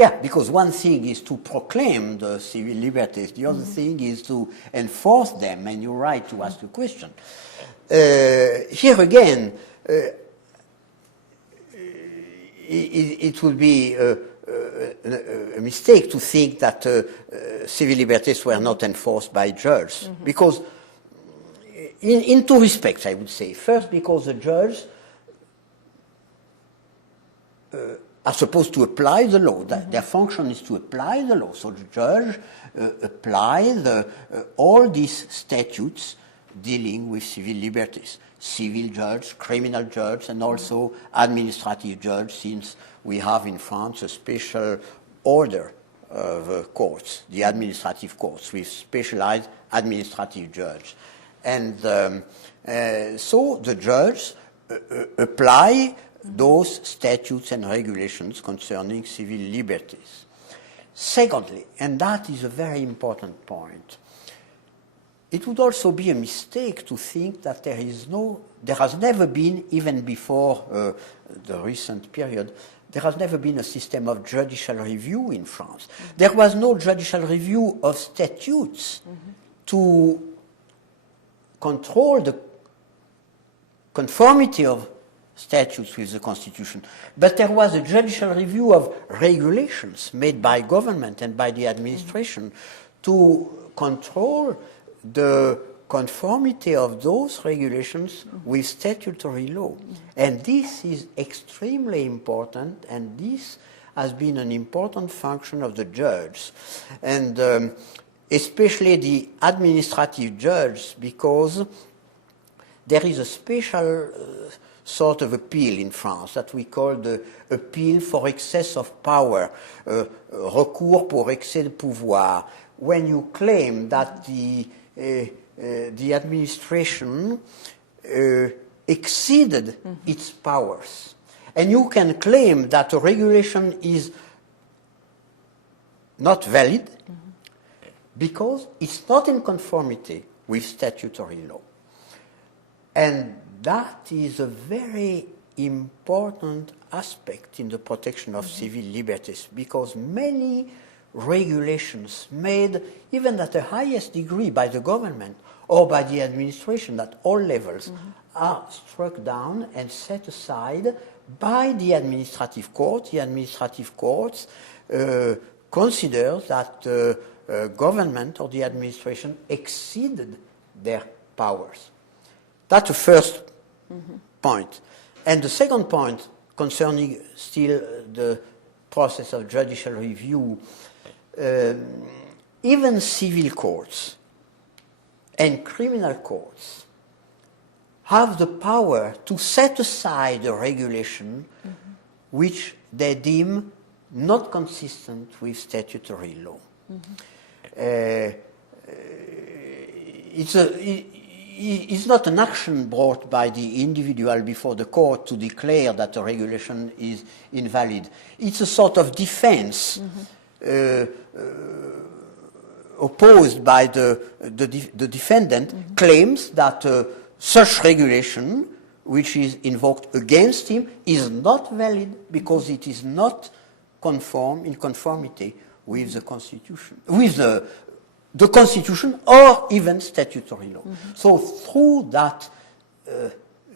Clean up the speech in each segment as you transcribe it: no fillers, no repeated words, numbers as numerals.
Yeah, because one thing is to proclaim the civil liberties, the other thing is to enforce them, and you're right to ask the question. Here again, it would be a mistake to think that civil liberties were not enforced by judges, because in two respects, I would say. First, because the judges are supposed to apply the law. Their function is to apply the law. So the judge applies all these statutes dealing with civil liberties. Civil judge, criminal judge, and also administrative judge, since we have in France a special order of courts, the administrative courts, with specialized administrative judge. And so the judges apply those statutes and regulations concerning civil liberties. Secondly, and that is a very important point, it would also be a mistake to think that there has never been, even before the recent period, there has never been a system of judicial review in France. There was no judicial review of statutes to control the conformity of statutes with the Constitution. But there was a judicial review of regulations made by government and by the administration to control the conformity of those regulations with statutory law. And this is extremely important, and this has been an important function of the judge, and especially the administrative judge, because there is a special sort of appeal in France that we call the appeal for excess of power, recours pour excès de pouvoir, when you claim that the administration exceeded its powers. And you can claim that a regulation is not valid because it's not in conformity with statutory law. And that is a very important aspect in the protection of civil liberties, because many regulations made, even at the highest degree by the government or by the administration at all levels, are struck down and set aside by the administrative court. The administrative courts consider that government or the administration exceeded their powers. That's the first point. And the second point, concerning still the process of judicial review, even civil courts and criminal courts have the power to set aside a regulation which they deem not consistent with statutory law. It's not an action brought by the individual before the court to declare that a regulation is invalid. It's a sort of defense opposed by the defendant, claims that such regulation, which is invoked against him, is not valid because it is not in conformity with the Constitution, with the Constitution or even statutory law. So through that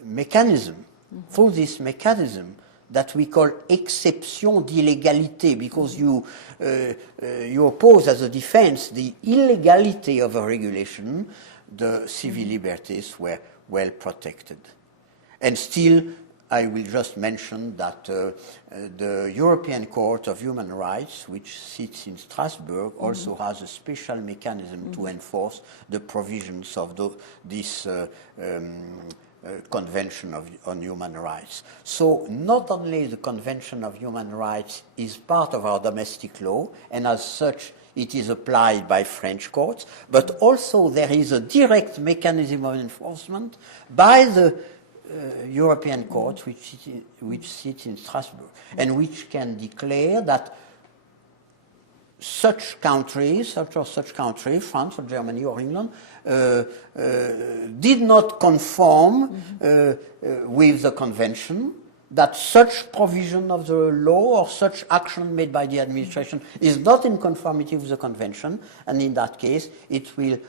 mechanism, through this mechanism that we call exception d'illégalité, because you oppose as a defense the illegality of a regulation, the civil liberties were well protected. And still, I will just mention that the European Court of Human Rights, which sits in Strasbourg, also has a special mechanism to enforce the provisions of this Convention on Human Rights. So not only the Convention of Human Rights is part of our domestic law, and as such it is applied by French courts, but also there is a direct mechanism of enforcement by the European Court, which sits in Strasbourg, and which can declare that such country, France or Germany or England, did not conform with the convention, that such provision of the law or such action made by the administration is not in conformity with the convention, and in that case it will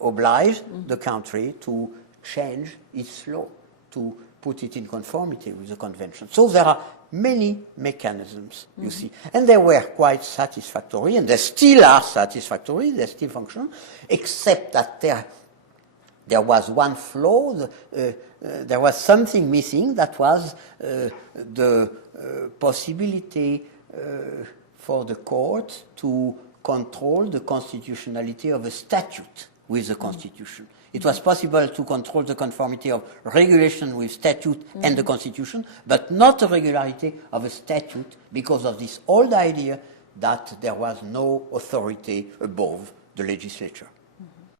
oblige the country to change its law, to put it in conformity with the convention. So there are many mechanisms, you see, and they were quite satisfactory, and they still are satisfactory, they still function, except that there was one flaw, there was something missing, that was the possibility for the court to control the constitutionality of a statute with the Constitution. It was possible to control the conformity of regulation with statute and the Constitution, but not the regularity of a statute because of this old idea that there was no authority above the legislature.